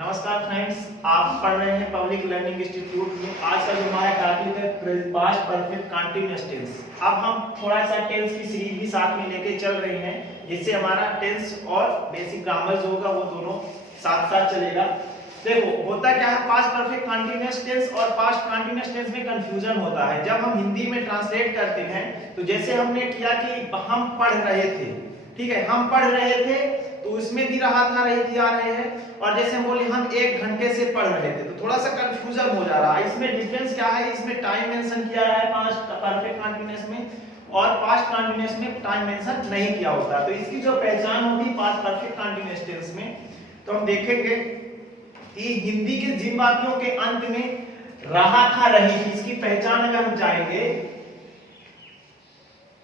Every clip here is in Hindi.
नमस्कार फ्रेंड्स, आप पढ़ रहे हैं पब्लिक लर्निंग इंस्टीट्यूट में। आज का जो हमारा टॉपिक है पास्ट परफेक्ट कंटीन्यूअस टेंस। अब हम थोड़ा सा टेंस की सीरीज भी साथ में लेके चल रहे हैं, जिससे हमारा टेंस और बेसिक ग्रामर जो होगा वो दोनों साथ साथ चलेगा। देखो होता क्या है, पास्ट परफेक्ट कंटीन्यूअस टेंस और पास्ट कंटीन्यूअस टेंस में कंफ्यूजन होता है। जब हम हिंदी में ट्रांसलेट करते हैं तो जैसे हमने किया कि हम पढ़ रहे थे, ठीक है, हम पढ़ रहे थे तो उसमें भी रहा था रही थी आ रहे हैं, और जैसे हम बोले हम 1 घंटे से पढ़ रहे थे तो थोड़ा सा कंफ्यूजन हो जा रहा है। इसमें डिफरेंस क्या है, इसमें टाइम मेंशन किया है पास्ट परफेक्ट कंटीन्यूअस में, और पास्ट कंटीन्यूअस में टाइम मेंशन नहीं किया होता। तो इसकी जो पहचान होगी पास्ट परफेक्ट कंटीन्यूअस टेंस में, तो हम देखेंगे कि हिंदी के जिन वाक्यों के अंत में रहा था रही थी, इसकी पहचान अगर हम जाएंगे,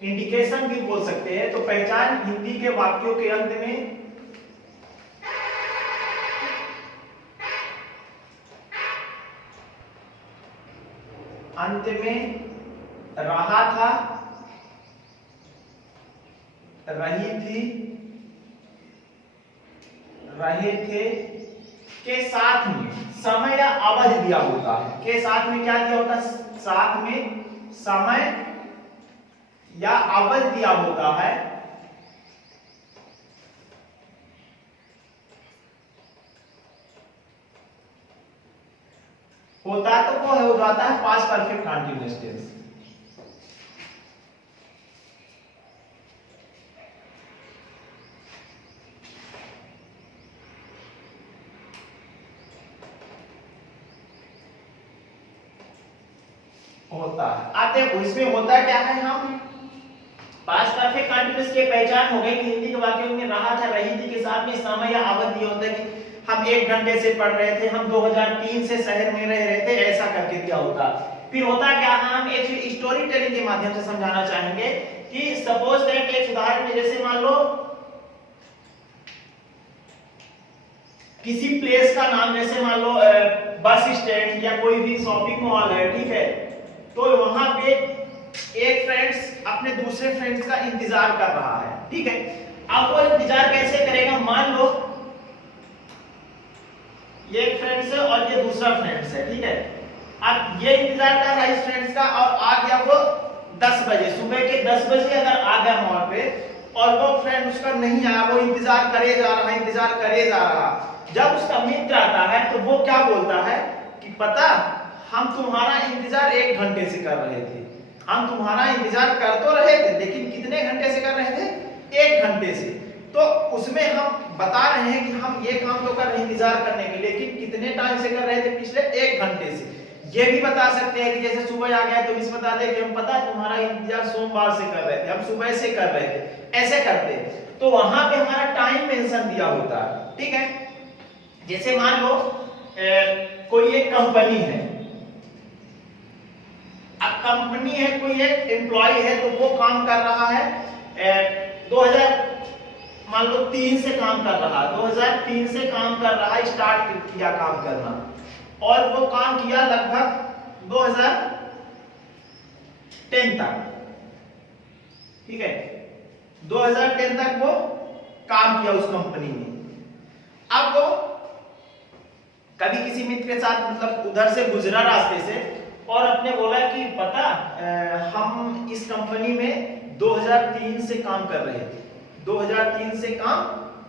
इंडिकेशन भी बोल सकते हैं, तो पहचान हिंदी के वाक्यों के अंत में रहा था, रही थी, रहे थे के साथ में समय या अवधि दिया होता है। के साथ में क्या दिया होता है, साथ में समय या अवधि दिया होता है। होता है तो वो हो जाता है पास्ट परफेक्ट कंटीन्यूअस टेंस। होता है आते हैं इसमें होता क्या है, हम पास्ट परफेक्ट कंटीन्यूअस की पहचान हो गई कि हिंदी के वाक्यों में रहा था रही थी के साथ में समय या अवधि होता है कि हम 1 घंटे से पढ़ रहे थे, हम 2003 से शहर में रह रहे थे, ऐसा करके दिया होता। फिर होता क्या, हम एक स्टोरी टेलिंग के माध्यम से समझाना चाहेंगे कि सपोज दैट एक उदाहरण में जैसे मान लो किसी प्लेस का नाम, जैसे मान लो बस स्टैंड या कोई भी शॉपिंग मॉल है, ठीक है, तो वहां पे एक फ्रेंड्स अपने दूसरे फ्रेंड्स का इंतजार कर रहा है, ठीक है। अब वो इंतजार कैसे करेगा, मान लो ये एक फ्रेंड्स है और ये दूसरा फ्रेंड्स है, ठीक है। अब ये इंतजार कर रहा है इस फ्रेंड्स का, और आ गया वो 10 बजे, सुबह के 10 बजे अगर आ गया वहां पे और वो फ्रेंड उसका नहीं आया, वो इंतजार करे जा रहा है, इंतजार करे जा रहा। जब उसका मित्र आता है तो वो क्या बोलता है कि पता, हम तुम्हारा इंतजार 1 घंटे से कर रहे थे, हम तुम्हारा इंतजार कर तो रहे थे लेकिन कितने घंटे से कर रहे थे, 1 घंटे से। तो उसमें हम बता रहे हैं कि हम ये काम तो कर रहे हैं इंतजार करने के लिए, लेकिन कितने टाइम से कर रहे थे, पिछले 1 घंटे से। ये भी बता सकते हैं कि जैसे सुबह आ गया तो इस बता दे कि हम पता तुम्हारा इंतजार सोमवार से कर रहे थे, हम सुबह से कर रहे थे, ऐसे करते। तो वहां पे हमारा टाइम मेंशन दिया होता है, ठीक है। जैसे मान लो कोई एक कंपनी है, अब कंपनी है, कोई एक एम्प्लॉय है, तो वो काम कर रहा है 2003 से काम कर रहा है, 2003 से काम कर रहा है, स्टार्ट किया काम करना, और वो काम किया लगभग 2010 तक, ठीक है, 2010 तक वो काम किया उस कंपनी में। अब वो कभी किसी मित्र के साथ मतलब उधर से गुजरा रास्ते से और अपने बोला कि पता हम इस कंपनी में 2003 से काम कर रहे थे, 2003 से काम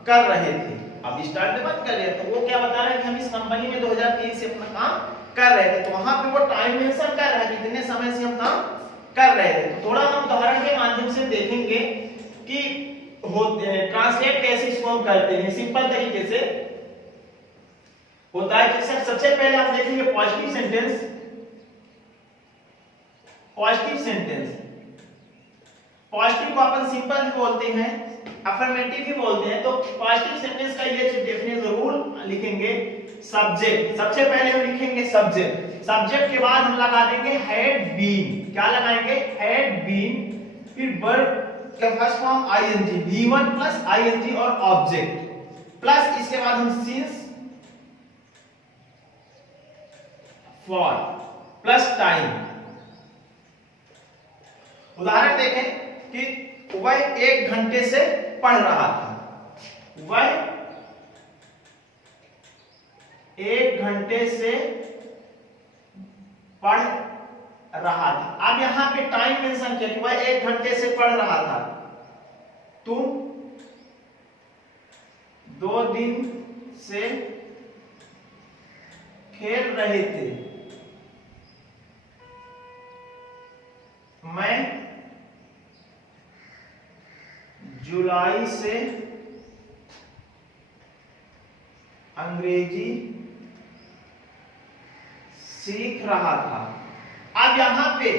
कर रहे थे, अब स्टार्ट में बंद कर रहे थे। वो क्या बता रहा है कि हम इस कंपनी में 2003 से अपना काम कर रहे थे, तो वहां पे वो टाइम मेंशन कर रहा है कि कितने समय से हम काम कर रहे थे। तो थोड़ा हम उदाहरण के माध्यम से देखेंगे कि ट्रांसलेट कैसे इसको हम करते हैं सिंपल तरीके से। होता है जैसे सबसे पहले आप देखेंगे positive sentence, positive sentence, positive को अपन सिंपल भी बोलते हैं, अफर्मेटिव भी बोलते हैं। तो पॉजिटिव सेंटेंस का ये डेफिनेट जरूर लिखेंगे, सब्जेक्ट, सबसे पहले हम लिखेंगे सब्जेक्ट, सब्जेक्ट के बाद हम लगा देंगे हैड बीन, क्या लगाएंगे, हैड बीन, फिर वर्ब का first form ING, V1 plus ING और ऑब्जेक्ट, प्लस इसके बाद हम सिंस, फॉर, प्लस टाइम। उदाहरण देखें कि वह 1 घंटे से पढ़ रहा था, वह 1 घंटे से पढ़ रहा था। अब यहां पे टाइम मेंशन किया कि वह 1 घंटे से पढ़ रहा था। तुम 2 दिन से खेल रहे थे। मैं जुलाई से अंग्रेजी सीख रहा था। अब यहां पे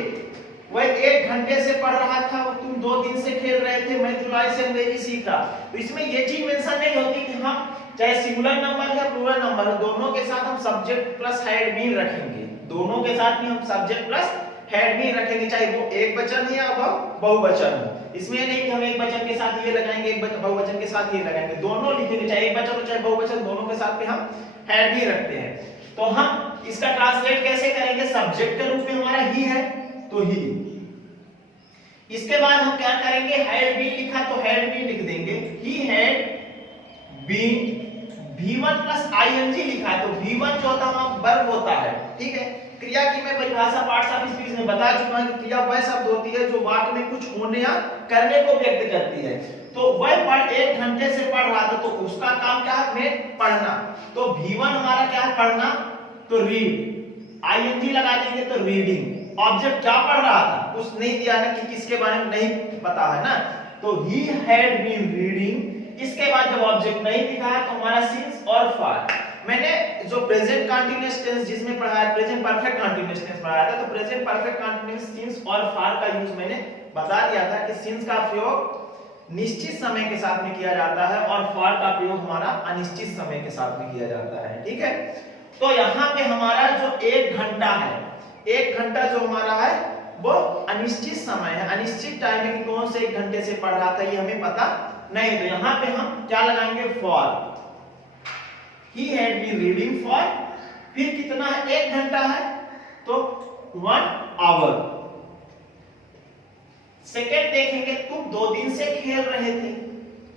वह 1 घंटे से पढ़ रहा था, तुम 2 दिन से खेल रहे थे, मैं जुलाई से अंग्रेजी सीख रहा। तो इसमें ये चीज मेंशन नहीं होती कि हम चाहे सिंगुलर नंबर या प्लूरल नंबर, दोनों के साथ हम सब्जेक्ट प्लस हैड बीन रखेंगे। दोनों के साथ भी हम सब्जेक्ट प्लस हैड बीन रखेंगे, चाहे वो एक वचन है या बहुवचन हो। इसमें नहीं कि हम एक वचन के साथ ये लगाएंगे, एक बहुवचन के साथ ये लगाएंगे, दोनों लिखेंगे, चाहे एक वचन हो चाहे बहुवचन, दोनों के साथ भी हम हैड बीन रखते हैं। तो हम इसका ट्रांसलेट कैसे करेंगे? सब्जेक्ट के रूप में हमारा ही है तो ही। इसके बाद हम क्या करेंगे? हैड बीन लिखा तो हैड बीन लिख देंगे। He had been, V1 plus ING लिखा है तो V1 जो होता है वर्ब होता है, ठीक है। क्रिया की मैं परिभाषा पार्ट्स ऑफ स्पीच में बता चुका हूं कि क्रिया वह शब्द होती है जो वाक्य में कुछ होने या करने को व्यक्त करती है। तो वह 1 घंटे से पढ़ रहा था तो उसका काम क्या है? में पढ़ना। तो V1 हमारा क्या है? पढ़ना, तो रीड, आईएनजी लगा देंगे तो रीडिंग। ऑब्जेक्ट क्या पढ़ रहा था? कुछ नहीं दिया है कि किसके बारे में नहीं पता है ना, तो ही हैड बीन रीडिंग। इसके बाद जब ऑब्जेक्ट नहीं दिखा है तो हमारा सिंस और फॉर। मैंने जो प्रेजेंट कंटीन्यूअस टेंस जिसमें पढ़ाया, प्रेजेंट परफेक्ट कंटीन्यूअस टेंस पढ़ाया था, तो प्रेजेंट परफेक्ट कंटीन्यूअस सिंस और फॉर का यूज मैंने बता दिया था कि सिंस का प्रयोग निश्चित समय के साथ में किया जाता है और फॉर का प्रयोग हमारा अनिश्चित समय के साथ में किया जाता है, ठीक है। तो यहाँ पे हमारा जो 1 घंटा है, 1 घंटा जो हमारा है वो अनिश्चित समय है, अनिश्चित टाइम है कि कौन से 1 घंटे से पढ़ रहा था ये हमें पता नहीं। तो यहाँ पे हम क्या लगाएंगे? For. He had been reading for, फिर कितना है? 1 घंटा है तो 1 hour। सेकेंड देखेंगे, तुम 2 दिन से खेल रहे थे।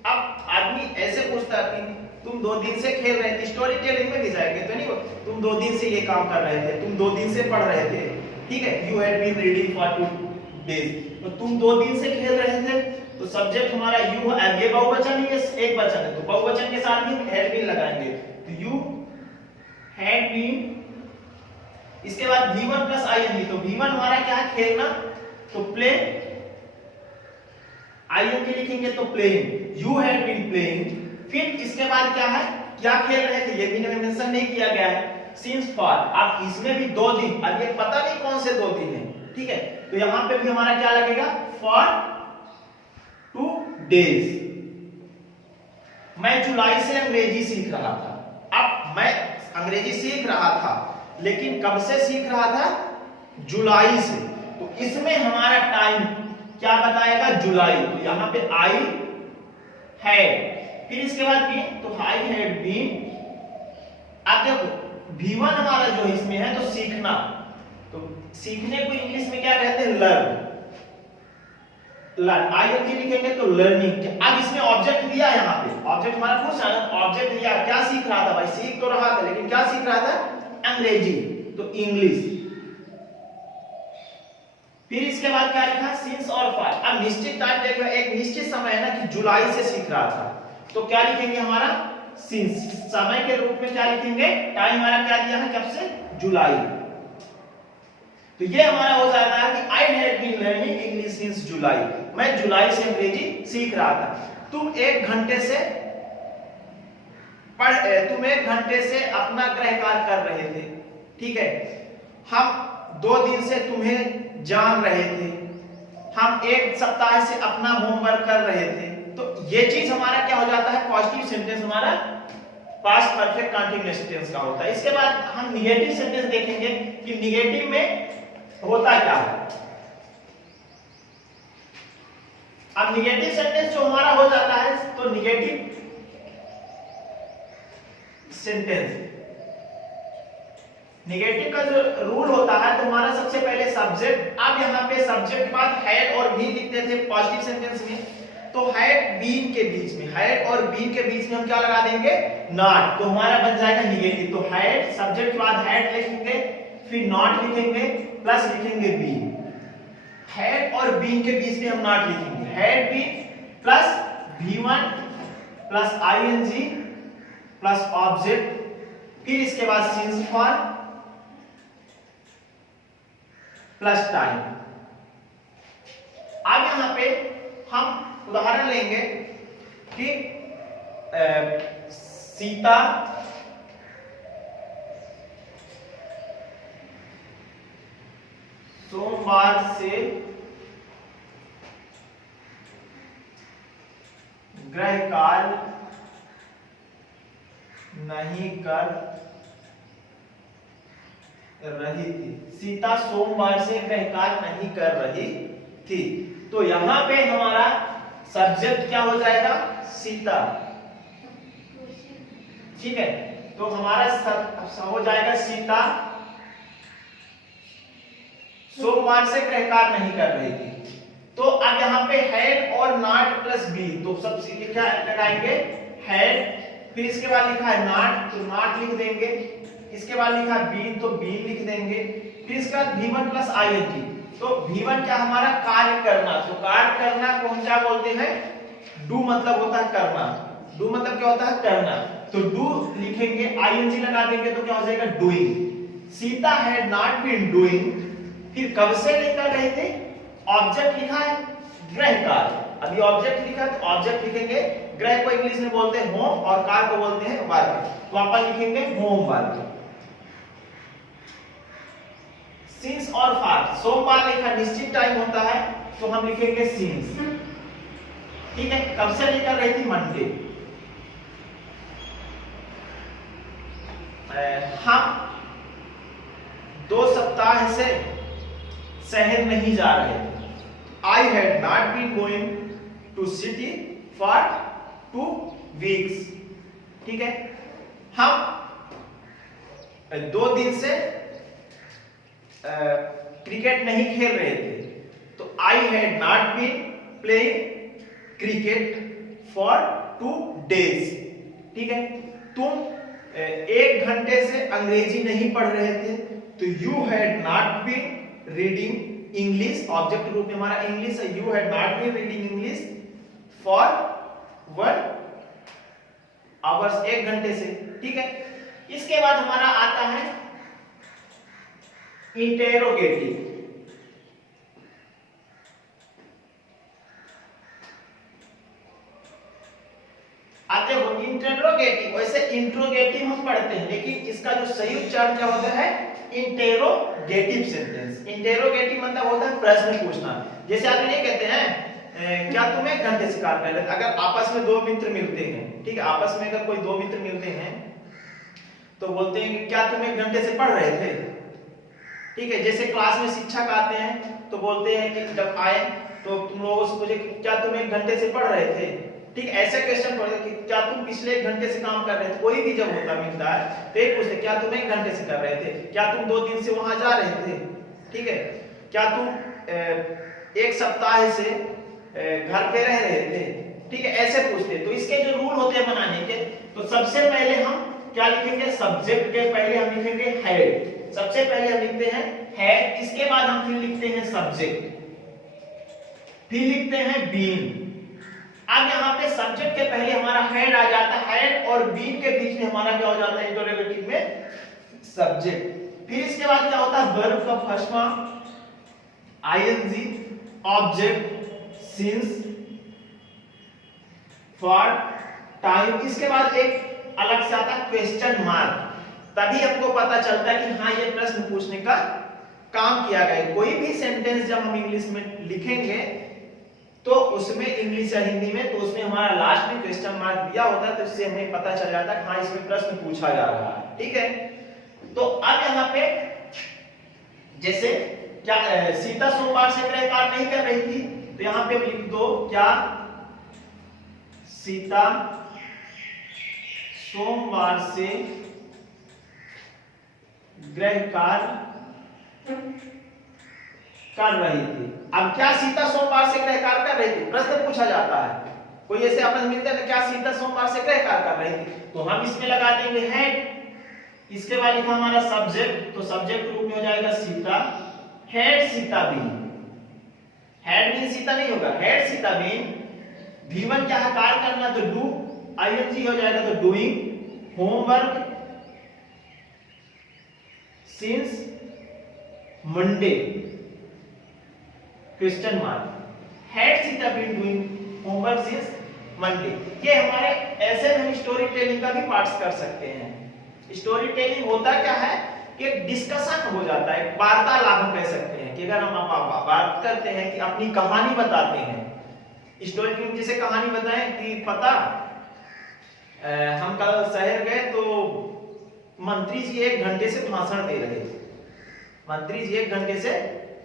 अब आदमी ऐसे पूछता है कि तुम 2 दिन से खेल रहे थे, स्टोरी टेलिंग में भी जाएंगे तो नहीं, तुम 2 दिन से ये काम कर रहे थे, तुम 2 दिन से पढ़ रहे थे, ठीक है। You had been reading for 2 days, तो तुम 2 दिन से खेल रहे थे, तो सब्जेक्ट हमारा यू है, ये बहुवचन है, ये एक वचन है, तो बहुवचन के साथ भी हैड बीन लगाएंगे। तो यू हैड बीन, इसके बाद V1 प्लस आईएनजी, तो V1 हमारा क्या है? खेलना, तो प्ले, आईएनजी लिखेंगे तो playing, you had been playing. फिर इसके बाद क्या है? क्या खेल रहे थे, ये भी मेंशन नहीं किया गया है, सिंस फॉर। अब इसमें भी 2 दिन, अब ये पता नहीं कौन से 2 दिन है, ठीक है। तो यहां पे भी हमारा क्या लगेगा? For 2 days। मैं जुलाई से अंग्रेजी सीख रहा था। अब मैं अंग्रेजी सीख रहा था, लेकिन कब से सीख रहा था? जुलाई से। तो इसमें हमारा टाइम क्या बताएगा? जुलाई। तो यहाँ पे आई हैड, फिर इसके बाद बीन, तो आई हैड बीन। अब देखो V1 हमारा जो इसमें है तो सीखना, तो सीखने को इंग्लिश में क्या कहते हैं? लर्न। लर्न, आईएनजी लिखेंगे तो लर्निंग। अब इसमें ऑब्जेक्ट दिया, यहाँ पे ऑब्जेक्ट हमारा पूछा ना, ऑब्जेक्ट दिया, क्या सीख रहा था? भाई सीख तो रहा था, लेकिन क्या सीख रहा था? अंग्रेजी, तो इंग्लिश। फिर इसके बाद क्या लिखा? सिंस और फॉर। अब निश्चित टाइम देखो, एक निश्चित समय है ना कि जुलाई से सीख रहा था, तो क्या लिखेंगे? हमारा सिंस। समय के रूप में क्या लिखेंगे? टाइम हमारा क्या दिया है? कब से? जुलाई। तो ये हमारा हो जाता है कि I had been learning English since July. मैं जुलाई से अंग्रेजी सीख रहा था। तुम 1 घंटे से अपना गृह कार्य कर रहे थे, ठीक है। हम 2 दिन से तुम्हें जान रहे थे, हम 1 सप्ताह से अपना होमवर्क कर रहे थे। तो ये चीज हमारा क्या हो जाता है? पॉजिटिव सेंटेंस हमारा पास्ट परफेक्ट कंटीन्यूअस टेंस का होता है। इसके बाद हम निगेटिव सेंटेंस देखेंगे कि निगेटिव में होता क्या है। अब निगेटिव सेंटेंस जो हमारा हो जाता है, तो निगेटिव सेंटेंस, निगेटिव का जो रूल होता है, तो हमारा सबसे पहले सब्जेक्ट। अब यहाँ पे सब्जेक्ट बाद हैड और भी लिखते थे पॉजिटिव सेंटेंस में, तो हेड बीन के बीच में, हेड और बीन के बीच में हम क्या लगा देंगे, नॉट, तो हमारा बन जाएगा निगेटिव। तो हेड सब्जेक्ट के बाद हेड लिखेंगे, फिर नॉट लिखेंगे, प्लस लिखेंगे बीन। हेड और बीन के बीच में हम नॉट लिखेंगे, had been plus V1 plus ing plus object, फिर इसके बाद सिंस फॉर प्लस टाइम। अब यहां पे हम उदाहरण लेंगे कि सीता सोमवार से गृह कार्य नहीं कर रही थी। सीता सोमवार से गृह कार्य नहीं कर रही थी। तो यहां पे हमारा सब्जेक्ट क्या हो जाएगा, सीता। ठीक है, तो हमारा हो जाएगा सीता सोमवार से गृह कार्य नहीं कर रही थी। तो अब यहाँ पे हेड और नॉट प्लस बी, तो सबसे लिखा लगाएंगे हेड, फिर इसके बाद लिखा है नॉट, तो नॉट लिख देंगे, इसके बाद लिखा है बीन, तो बीन लिख देंगे, फिर इसके बाद V1 प्लस ing। तो V1 क्या हमारा कार्य करना, तो कार्य करना को हम क्या बोलते हैं, डू मतलब होता है करना, डू मतलब क्या होता है करना, तो डू लिखेंगे, ing लगा देंगे तो क्या हो जाएगा doing. Sita had not been doing, फिर कब से लेकर रहे थे, ऑब्जेक्ट लिखा है गृह कार्य, अभी ऑब्जेक्ट लिखा है तो ऑब्जेक्ट लिखेंगे, गृह को इंग्लिश में बोलते हैं होम और कार्य को बोलते हैं वर्क, तो अपन लिखेंगे होम वर्क। सिंस और फॉर, सोमवार लिखा निश्चित टाइम होता है तो हम लिखेंगे सिंस। ठीक है, कब से लेकर रही थी, मंडे। हम 2 सप्ताह से शहर नहीं जा रहे थे। I had not been going to city for 2 weeks। ठीक है, हम 2 दिन से क्रिकेट नहीं खेल रहे थे, तो I had not been playing cricket for 2 days। ठीक है, तुम 1 घंटे से अंग्रेजी नहीं पढ़ रहे थे, तो you had not been reading English, object रूप में हमारा इंग्लिश है, you had not been reading English for 1 hours, 1 घंटे से। ठीक है, इसके बाद हमारा आता है इंटेरोगेटिव। अब देखो इंटेरोगेटिव, वैसे इंट्रोगेटिव हम पढ़ते हैं, लेकिन इसका जो सही उच्चारण क्या होता है, इंटेरोगेटिव सेंटेंस। इंटेरोगेटिव मतलब होता है प्रश्न पूछना। जैसे आप ये कहते हैं क्या तुम 1 घंटे से कार्य कर रहे थे, अगर आपस में 2 मित्र मिलते हैं, ठीक है, आपस में अगर कोई 2 मित्र मिलते हैं तो बोलते हैं कि क्या तुम 1 घंटे से पढ़ रहे थे। ठीक है, जैसे क्लास में शिक्षक आते हैं तो बोलते हैं कि जब आए तो तुम लोगों से पूछे क्या तुम 1 घंटे से पढ़ रहे थे। ठीक, ऐसे क्वेश्चन पढ़ते कि क्या तुम पिछले 1 घंटे से काम कर रहे थे, कोई भी जब होता मिलता है तो ये पूछते क्या तुम 1 घंटे से कर रहे थे, क्या तुम 2 दिन से वहां जा रहे थे, ठीक है, क्या तुम 1 सप्ताह से घर पे रह रहे थे। ठीक है, ऐसे पूछते। तो इसके जो रूल होते हैं बनाने के, तो सबसे पहले हम क्या लिखेंगे, सब्जेक्ट के पहले हम लिखेंगे हेड, सबसे पहले हम लिखते हैं हेड, इसके बाद हम फिर लिखते हैं सब्जेक्ट, फिर लिखते हैं बीन। अब यहाँ पे सब्जेक्ट के पहले हमारा हेड आ जाता है, हेड और बीन के बीच में हमारा क्या हो जाता है इंटरोगेटिव में सब्जेक्ट। फिर इसके बाद क्या होता है वर्ब का first form ING, object since for time, इसके बाद एक अलग से आता है क्वेश्चन मार्क। तभी हमको पता चलता है कि हाँ ये प्रश्न पूछने का काम किया गया। कोई भी सेंटेंस जब हम इंग्लिश में लिखेंगे तो उसमें इंग्लिश या हिंदी में, तो उसमें हमारा लास्ट में क्वेश्चन मार्क दिया होता है, तो इससे हमें पता चल जाता है हाँ इसमें प्रश्न पूछा जा रहा है। ठीक है, तो अब यहाँ पे जैसे क्या सीता सोमवार से गृह कार्य नहीं कर रही थी, तो यहाँ पे लिख दो क्या सीता सोमवार से गृह कार्य कर रही थी। अब क्या सीता सोमवार से गृह कार्य कर रही थी, प्रश्न पूछा जाता है। कोई ऐसे आपस मिलते हैं, क्या सीता सोमवार से गृह कार्य कर रही थी, तो हम इसमें लगा देंगे हेड। इसके बाद लिखा हमारा सब्जेक्ट, तो सब्जेक्ट रूप में हो जाएगा Sita, had Sita been. Had mean Sita नहीं होगा, हेड सीता बीन। V1 क्या है, कार्य करना, तो डू, ING हो जाएगा तो doing homework since Monday question mark. Had Sita been doing homework since Monday. ये हमारे ऐसे हम स्टोरी टेलिंग का भी पार्ट्स कर सकते हैं। स्टोरी टेलिंग होता क्या है कि डिस्कशन हो जाता है, वार्तालाप हम कह सकते हैं कि अगर हम बात करते हैं कि अपनी कहानी बताते हैं। स्टोरी टेलिंग जैसे कहानी बताएं कि पता हम कल शहर गए तो मंत्री जी 1 घंटे से भाषण दे रहे थे, मंत्री जी 1 घंटे से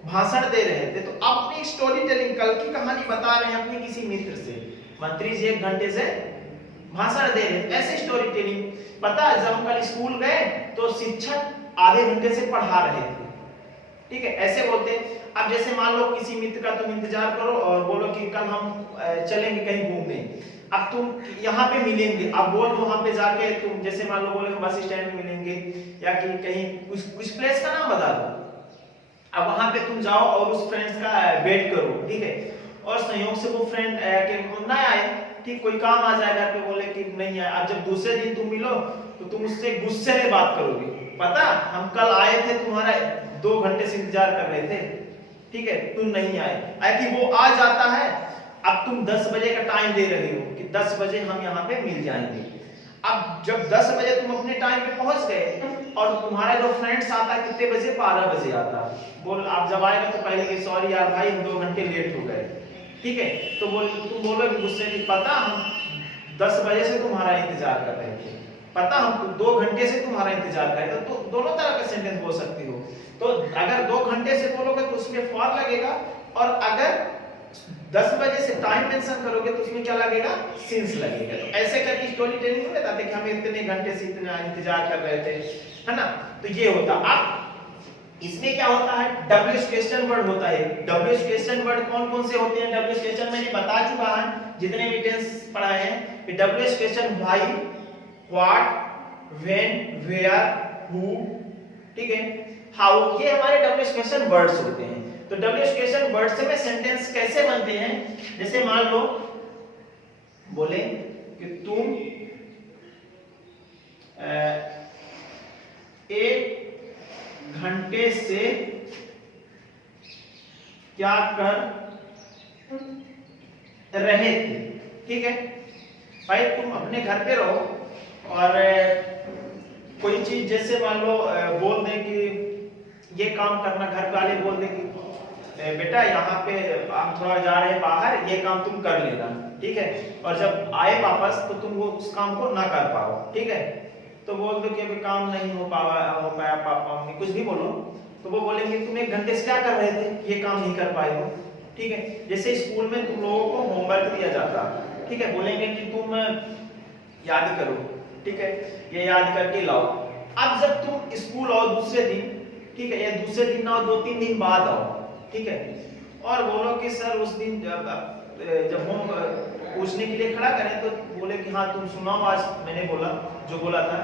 भाषण दे रहे थे, तो अपनी स्टोरी टेलिंग कल की कहानी बता रहे हैं अपने किसी मित्र से, मंत्री जी 1 घंटे से भाषण दे रहे थे, ऐसे स्टोरी टेलिंग। पता जब हम कल स्कूल गए तो शिक्षक आधे घंटे से पढ़ा रहे थे, ठीक है, ऐसे बोलते हैं। अब जैसे मान लो किसी मित्र का तुम इंतजार करो और बोलो कि कल हम चलेंगे कहीं घूमने, अब तुम यहाँ पे मिलेंगे, अब बोल दो वहां पे जाके तुम, जैसे मान लो बोले बस स्टैंड में मिलेंगे या कि कहीं कुछ प्लेस का नाम बता दो। अब वहां पे तुम जाओ और उस फ्रेंड्स का वेट करो, ठीक है, और संयोग से वो फ्रेंड के ना आए, ठीक, कोई काम आ जाएगा तो बोले कि नहीं आया। अब जब दूसरे दिन तुम मिलो तो तुम उससे गुस्से में बात करोगे, पता हम कल आए थे, तुम्हारा 2 घंटे से इंतजार कर रहे थे, ठीक है, तुम नहीं आए। कि वो आ जाता है, अब तुम 10 बजे का टाइम दे रहे हो कि 10 बजे हम यहाँ पे मिल जाएंगे। अब जब 10 बजे तुम अपने टाइम पे पहुंच गए और तुम्हारा जो फ्रेंड्स आता है कितने बजे, 12 बजे आता है, बोल आप जब आएगा तो पहले कि सॉरी यार भाई हम 2 घंटे लेट हो गए, ठीक है, तो तुम बोलोगे गुस्से में, पता हम 10 बजे से तुम्हारा इंतजार कर रहे थे, पता हम 2 घंटे से तुम्हारा इंतजार कर रहे थे। तो दोनों तरह का सेंटेंस बोल सकती हो। तो अगर 2 घंटे से बोलोगे तो उसमें फॉर लगेगा, और अगर 10 बजे से टाइम मेंशन करोगे तो उसमें क्या लगेगा, सिंस लगेगा। तो ऐसे करके स्टोरी टेलिंग में बताते कि हम इतने घंटे से इतना इंतजार कर रहे थे, है ना। तो ये होता। अब इसमें क्या होता है, WH क्वेश्चन वर्ड होता है। WH क्वेश्चन वर्ड कौन कौन से होते हैं, WH क्वेश्चन मैंने बता चुका है जितने भी टेंस पढ़ाए हैं कि WH question why, what, when, where, who, ठीक है, हाउ, ये हमारे WH क्वेश्चन वर्ड्स होते हैं। तो WH क्वेश्चन वर्ड से में सेंटेंस कैसे बनते हैं, जैसे मान लो बोले कि तुम 1 घंटे से क्या कर रहे थे, ठीक है भाई, तुम अपने घर पे रहो और कोई चीज जैसे मान लो बोल दे कि ये काम करना, घर वाले बोल दे कि बेटा यहाँ पे हम थोड़ा जा रहे हैं बाहर, ये काम तुम कर लेना, ठीक है, और जब आए वापस तो तुम वो उस काम को ना कर पाओ, ठीक है, तो बोल दो कि अभी काम नहीं हो पाया पापा मम्मी, कुछ भी बोलो, तो वो बोलेंगे तुम 1 घंटे से क्या कर रहे थे, ये काम नहीं कर पाए हो, ठीक है। जैसे स्कूल में तुम लोगों को होमवर्क दिया जाता, ठीक है, बोलेंगे कि तुम याद करो, ठीक है, ये याद करके लाओ। अब जब तुम स्कूल आओ दूसरे दिन, ठीक है, या दूसरे दिन ना 2-3 दिन बाद आओ, ठीक है, और बोलो कि सर उस दिन जब हम पूछने के लिए खड़ा करें तो बोले कि हाँ तुम सुनाओ आज मैंने बोला जो बोला था,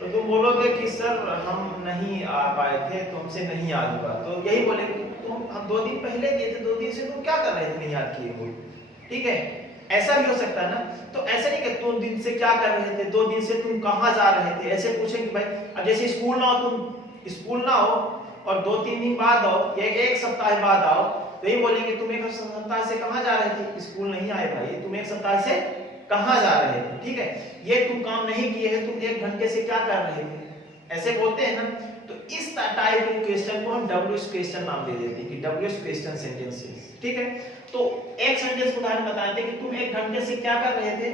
तो तुम बोलोगे कि सर हम नहीं आ पाए थे, तो हमसे नहीं याद हुआ। तो यही बोले तुम हम 2 दिन पहले दिए थे, 2 दिन से तुम क्या कर रहे थे नहीं याद किए हो, ठीक है, ऐसा भी हो सकता है ना। तो ऐसा नहीं कि 2 दिन से क्या कर रहे थे, 2 दिन से तुम कहाँ जा रहे थे, ऐसे पूछेंगे भाई। अब जैसे स्कूल ना हो, तुम स्कूल ना हो और 2-3 दिन बाद आओ या 1 सप्ताह बाद आओ, तो ये बोलेंगे तुम 1 सप्ताह से कहाँ जा रहे थे, स्कूल नहीं आए भाई, तुम 1 सप्ताह से कहाँ जा रहे थे, ठीक है, ये तुम काम नहीं किए हैं, तुम 1 घंटे से क्या कर रहे थे, ऐसे बोलते हैं ना। तो इस टाइप के क्वेश्चन को हम WH क्वेश्चन नाम दे देते हैं कि WH क्वेश्चन सेंटेंसेस, ठीक है। तो एक सेंटेंस उदाहरण बताते हैं कि तुम 1 घंटे से क्या कर रहे थे,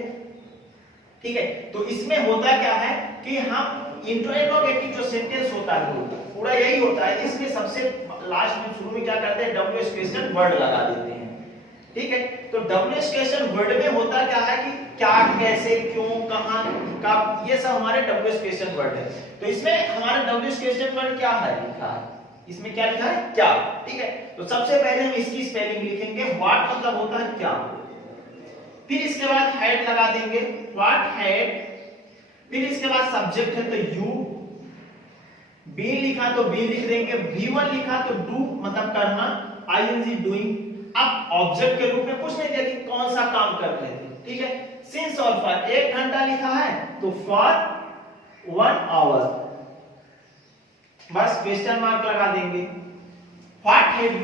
ठीक है। तो इसमें होता क्या है कि हम इंटरोगेटिव जो सेंटेंस होता है वो पूरा यही होता है, इसमें सबसे लास्ट में शुरू में क्या करते हैं, WH क्वेश्चन वर्ड लगा देते हैं, ठीक है। तो WH क्वेश्चन वर्ड में होता क्या है कि क्या, कैसे, क्यों, कहां, कब, ये सब हमारे WH क्वेश्चन वर्ड है। तो इसमें हमारा WH क्वेश्चन वर्ड क्या है लिखा है, इसमें क्या लिखा है? क्या। ठीक है, तो सबसे पहले हम इसकी स्पेलिंग लिखेंगे। व्हाट मतलब होता है क्या, फिर इसके बाद हेड लगा देंगे, व्हाट हेड, फिर इसके बाद सब्जेक्ट है तो यू, बी लिखा तो बी लिख देंगे, B1 लिखा तो डू मतलब करना, आईएनजी डूइंग। अब ऑब्जेक्ट के रूप में कुछ नहीं दिया कि कौन सा काम कर रहे थे। ठीक है, सिंस और फॉर 1 घंटा लिखा है तो फॉर 1 आवर, बस क्वेश्चन मार्क लगा देंगे। What have you